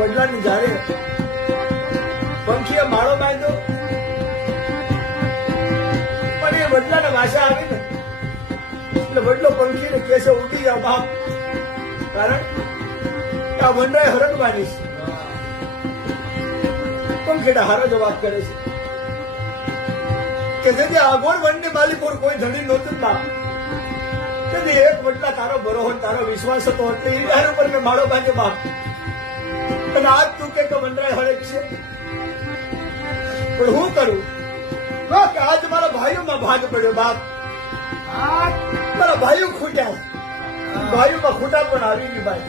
વડલાની જારે પંખીએ માળો બાંધ્યો પણ એ વડલાના વાસા આવી ને એટલે વડલો પંખીને કેસે ઉડી જાવ બાપ, કારણ કે આ વનરાય હરણવાની છે. પંખીડા હારો જવાબ કરે છે કે જેથી આગોળ વનની માલિકોર કોઈ ધણી નહોતું બાપ, તેથી એક વડલા તારો બરોહર તારો વિશ્વાસ હતો એટલે એ ડાર ઉપર મેં માળો બાંધ્યો બાપ. અને આજ તું કે વનરાય હરેક છે, પણ હું કરું કે આજ મારા ભાઈઓમાં ભાગ પડ્યો બાપ. મારા ભાઈઓ ખૂટ્યા, ભાઈઓમાં ખૂટા પણ આવી ગઈ ભાઈ,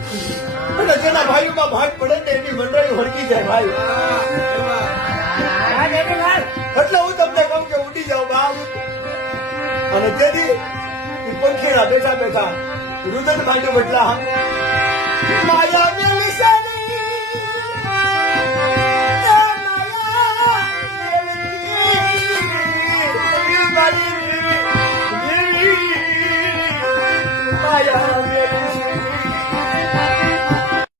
અને જેના ભાઈઓમાં ભાગ પડે ને એની વનરાઈ હળકી જાય ભાઈ. એટલે હું તમને કહું કે ઉડી જાઓ બાપ. અને તેથી પંખીડા બેઠા બેઠા રુદન માંડ્યો બદલા માયા મેલી સાની માયા